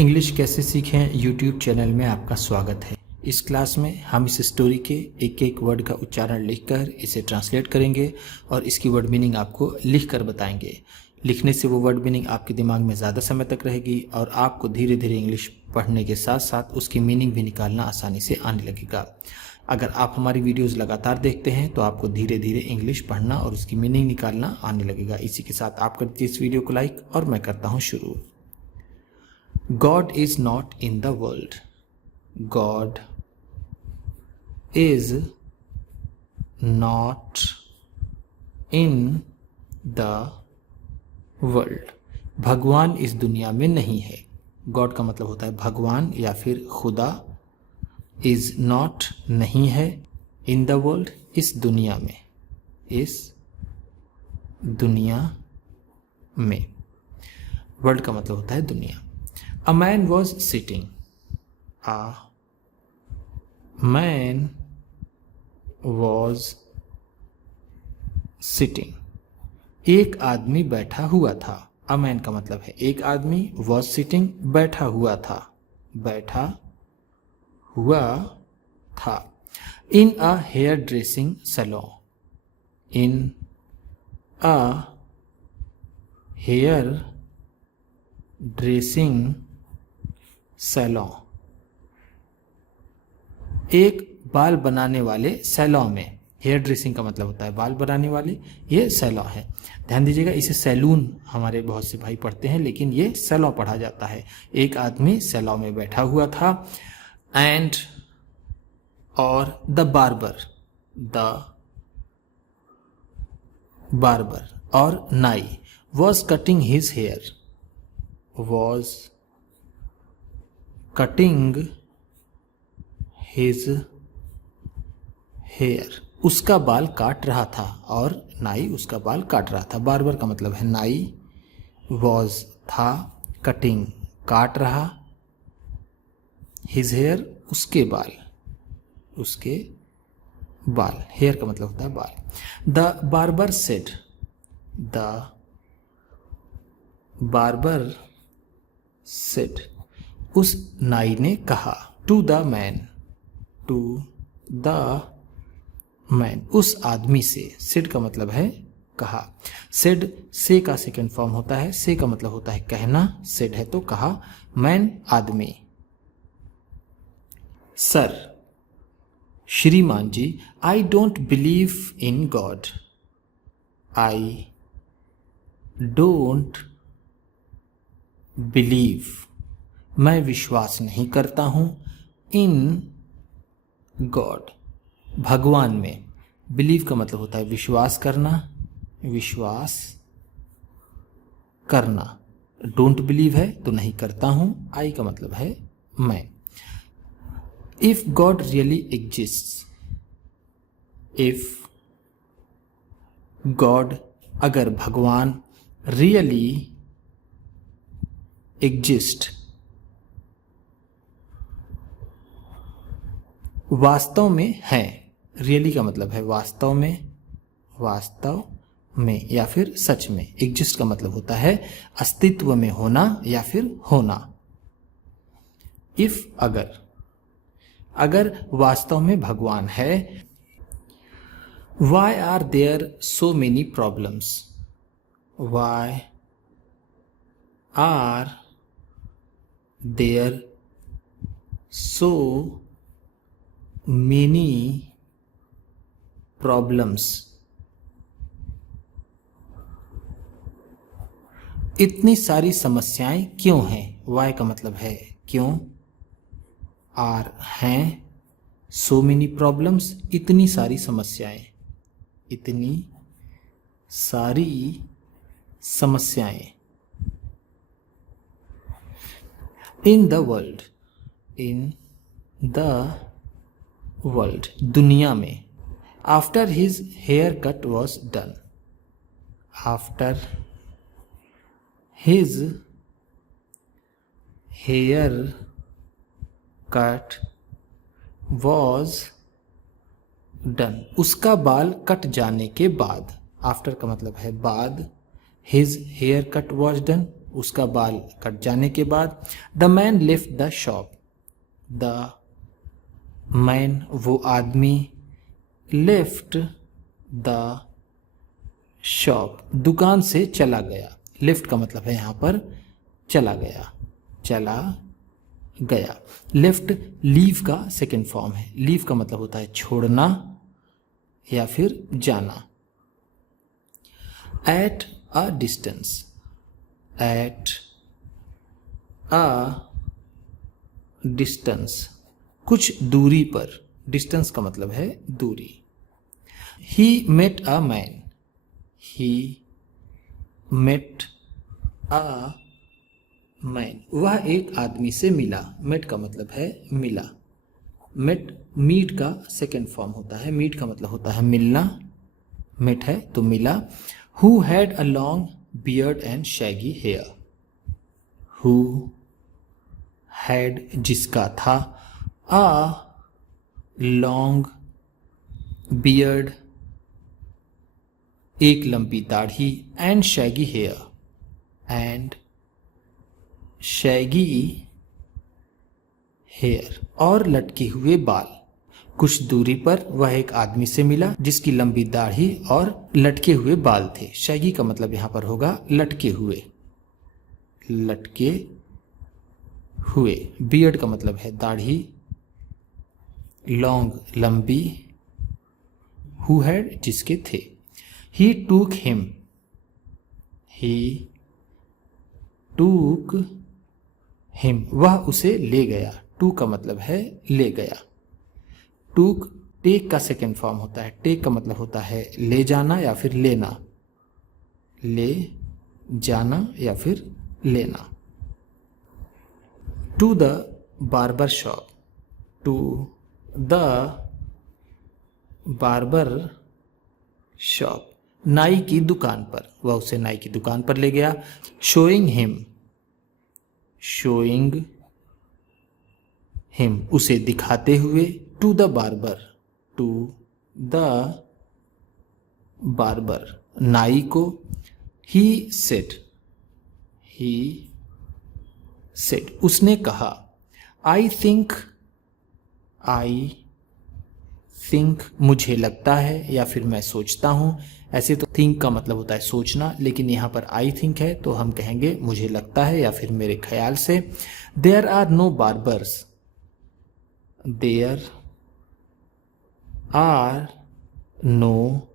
English कैसे सीखें YouTube channel में आपका स्वागत है। इस क्लास में हम इस स्टोरी के एक एक वर्ड का उच्चारण लिखकर इसे ट्रांसलेट करेंगे और इसकी वर्ड मीनिंग आपको लिखकर बताएंगे। लिखने से वो वर्ड मीनिंग आपके दिमाग में ज़्यादा समय तक रहेगी और आपको धीरे धीरे इंग्लिश पढ़ने के साथ साथ उसकी मीनिंग भी निकालना आसानी से आने लगेगा। अगर आप हमारी वीडियोज़ लगातार देखते हैं तो आपको धीरे धीरे इंग्लिश पढ़ना और उसकी मीनिंग निकालना आने लगेगा। इसी के साथ आप करते इस वीडियो को लाइक और मैं करता हूँ शुरू। God is not in the world. God is not in the world. भगवान इस दुनिया में नहीं है। गॉड का मतलब होता है भगवान या फिर खुदा। इज नॉट नहीं है, इन द वर्ल्ड इस दुनिया में, इस दुनिया में। वर्ल्ड का मतलब होता है दुनिया। A man was sitting. A man was sitting. एक आदमी बैठा हुआ था। A man का मतलब है एक आदमी, was sitting बैठा हुआ था, बैठा हुआ था। In a hair dressing salon. In a hair dressing salon, एक बाल बनाने वाले सैलॉन में। हेयर ड्रेसिंग का मतलब होता है बाल बनाने वाले, ये सैलॉन है। ध्यान दीजिएगा, इसे सैलून हमारे बहुत से भाई पढ़ते हैं लेकिन ये सैलॉन पढ़ा जाता है। एक आदमी सैलॉन में बैठा हुआ था। एंड और द बार्बर और नाई was cutting his hair, was cutting his hair. उसका बाल काट रहा था और नाई उसका बाल काट रहा था। बार्बर का मतलब है नाई, was था, कटिंग काट रहा, his hair उसके बाल, उसके बाल। हेयर का मतलब होता है बाल। The barber said, the barber said, उस नाई ने कहा, टू द मैन उस आदमी से। सेड का मतलब है कहा। सेड से का सेकंड फॉर्म होता है। से का मतलब होता है कहना, सेड है तो कहा। मैन आदमी। सर, श्रीमान जी, I don't believe in God. I don't believe, मैं विश्वास नहीं करता हूँ, इन गॉड भगवान में। बिलीव का मतलब होता है विश्वास करना, विश्वास करना। डोंट बिलीव है तो नहीं करता हूँ, आई का मतलब है मैं। If God really exists, if God अगर भगवान, रियली एग्जिस्ट वास्तव में है। रियली का मतलब है वास्तव में, वास्तव में या फिर सच में। एग्जिस्ट का मतलब होता है अस्तित्व में होना या फिर होना। इफ अगर वास्तव में भगवान है। Why are there so many problems, why are there so many problems. इतनी सारी समस्याएं क्यों हैं। वाई का मतलब है क्यों, आर हैं, so many problems इतनी सारी समस्याएं, इतनी सारी समस्याएं। इन द वर्ल्ड दुनिया में। After his haircut was done, after his haircut was done उसका बाल कट जाने के बाद। आफ्टर का मतलब है बाद, his haircut was done उसका बाल कट जाने के बाद। The man left the shop, the man वो आदमी, लेफ्ट द शॉप दुकान से चला गया। लेफ्ट का मतलब है यहाँ पर चला गया, चला गया। लेफ्ट लीव का सेकेंड फॉर्म है। लीव का मतलब होता है छोड़ना या फिर जाना। At a distance, at a distance कुछ दूरी पर। डिस्टेंस का मतलब है दूरी। He met a man, he met a man वह एक आदमी से मिला। मेट का मतलब है मिला। मेट मीट का सेकेंड फॉर्म होता है। मीट का मतलब होता है मिलना, मेट है तो मिला। Who had a long beard and shaggy hair, who had जिसका था, अ लॉन्ग बियर्ड एक लंबी दाढ़ी, and shaggy hair and shaggy hair और लटके हुए बाल। कुछ दूरी पर वह एक आदमी से मिला जिसकी लंबी दाढ़ी और लटके हुए बाल थे। शैगी का मतलब यहाँ पर होगा लटके हुए, लटके हुए। बियर्ड का मतलब है दाढ़ी, लॉन्ग लंबी, हु हैड जिसके थे। ही टूक हिम, ही टूक हिम वह उसे ले गया। टू का मतलब है ले गया। टूक टेक का सेकेंड फॉर्म होता है। टेक का मतलब होता है ले जाना या फिर लेना, ले जाना या फिर लेना। To the barber shop, to the barber shop नाई की दुकान पर, वह उसे नाई की दुकान पर ले गया। शोइंग हिम, शोइंग हिम उसे दिखाते हुए। To the barber, to the barber नाई को। ही सेड, ही सेड उसने कहा। आई थिंक, आई थिंक मुझे लगता है या फिर मैं सोचता हूँ। ऐसे तो थिंक का मतलब होता है सोचना, लेकिन यहाँ पर आई थिंक है तो हम कहेंगे मुझे लगता है या फिर मेरे ख्याल से। There are no barbers, there are no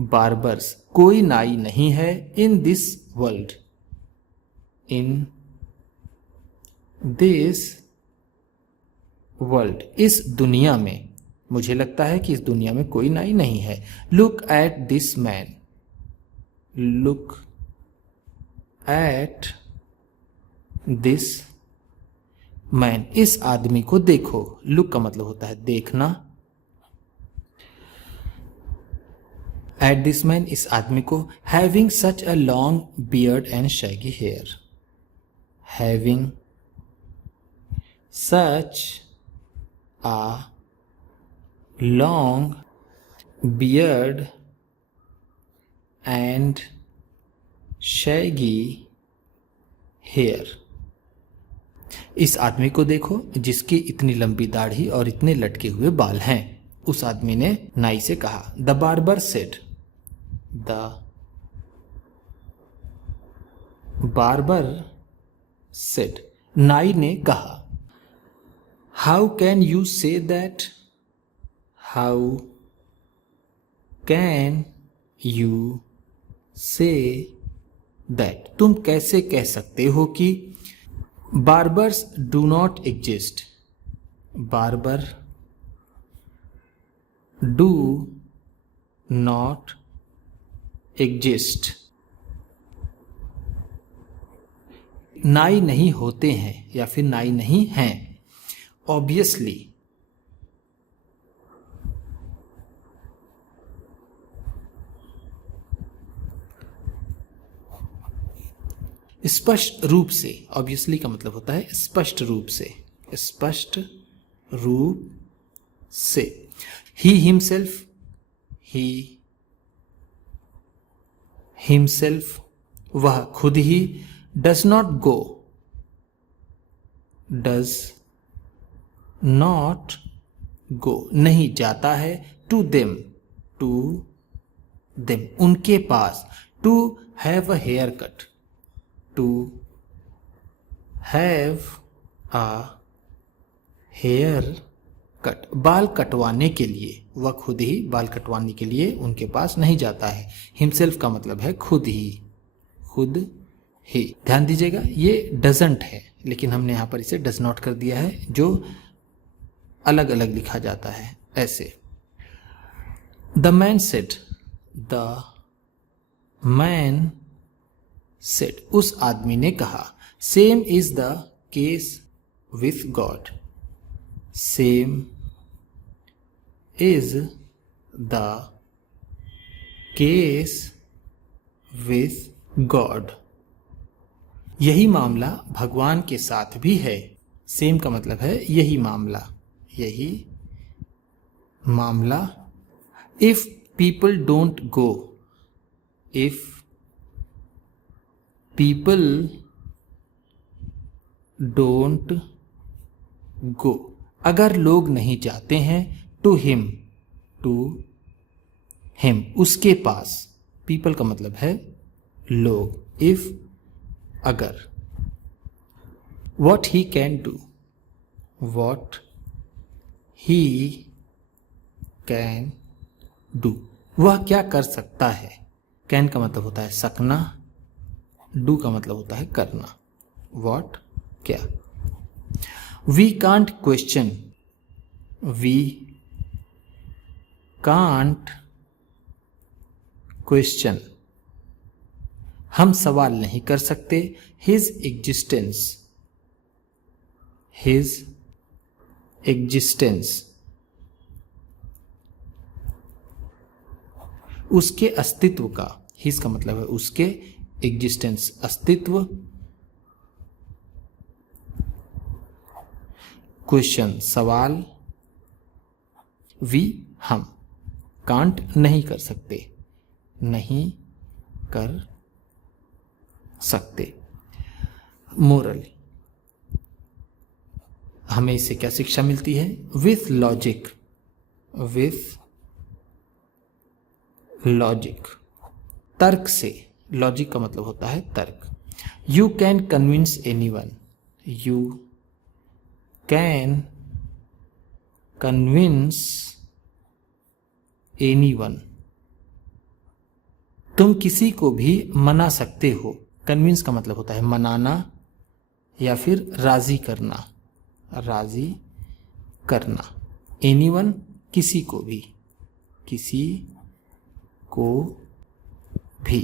barbers कोई नाई नहीं है। In this world, in this world इस दुनिया में। मुझे लगता है कि इस दुनिया में कोई नाई नहीं है। Look at this man, look at this man इस आदमी को देखो। लुक का मतलब होता है देखना। एट दिस मैन इस आदमी को। Having such a long beard and shaggy hair, having such a long beard and shaggy hair इस आदमी को देखो जिसकी इतनी लंबी दाढ़ी और इतने लटके हुए बाल हैं। उस आदमी ने नाई से कहा। The barber said, the barber said नाई ने कहा। How can you say that, how can you say that तुम कैसे कह सकते हो कि। Barbers do not exist, barber do not exist नाई नहीं होते हैं या फिर नाई नहीं हैं। ऑब्वियसली, स्पष्ट रूप से। ऑब्वियसली का मतलब होता है स्पष्ट रूप से, स्पष्ट रूप से। ही हिमसेल्फ, ही हिमसेल्फ वह खुद ही, does not go, does not go नहीं जाता है, टू देम, टू देम उनके पास, to have a haircut, to have a haircut बाल कटवाने के लिए, वह खुद ही बाल कटवाने के लिए उनके पास नहीं जाता है। हिमसेल्फ का मतलब है खुद ही, खुद ही। ध्यान दीजिएगा ये डजंट है, लेकिन हमने यहाँ पर इसे डज नॉट कर दिया है, जो अलग अलग लिखा जाता है ऐसे। The man said, the man said उस आदमी ने कहा, same is the case with God, same is the case with God यही मामला भगवान के साथ भी है। सेम का मतलब है यही मामला, यही मामला। If people don't go, if people don't go अगर लोग नहीं जाते हैं, टू हिम, टू हिम उसके पास। पीपल का मतलब है लोग, इफ अगर। What he can do, what he can do वह क्या कर सकता है। कैन का मतलब होता है सकना, डू का मतलब होता है करना। वॉट क्या। We can't question, we can't question हम सवाल नहीं कर सकते। हिज एग्जिस्टेंस, हिज एग्जिस्टेंस उसके अस्तित्व का। हिज का मतलब है उसके, एग्जिस्टेंस अस्तित्व, क्वेश्चन सवाल, वी हम, कांट नहीं कर सकते, नहीं कर सकते। मोरल हमें इससे क्या शिक्षा मिलती है। विथ लॉजिक, विथ लॉजिक तर्क से। लॉजिक का मतलब होता है तर्क। You can convince anyone, you can convince anyone तुम किसी को भी मना सकते हो। कन्विंस का मतलब होता है मनाना या फिर राजी करना, राजी करना। एनीवन किसी को भी, किसी को भी।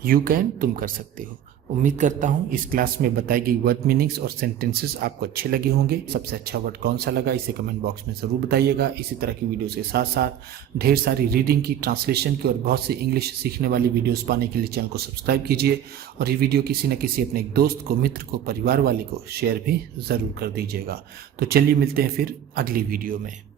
यू कैन तुम कर सकते हो। उम्मीद करता हूँ इस क्लास में बताई गई वर्ड मीनिंग्स और सेंटेंसेस आपको अच्छे लगे होंगे। सबसे अच्छा वर्ड कौन सा लगा इसे कमेंट बॉक्स में ज़रूर बताइएगा। इसी तरह की वीडियोस के साथ साथ ढेर सारी रीडिंग की, ट्रांसलेशन की और बहुत सी इंग्लिश सीखने वाली वीडियोस पाने के लिए चैनल को सब्सक्राइब कीजिए और ये वीडियो किसी न किसी अपने एक दोस्त को, मित्र को, परिवार वाले को शेयर भी ज़रूर कर दीजिएगा। तो चलिए मिलते हैं फिर अगली वीडियो में।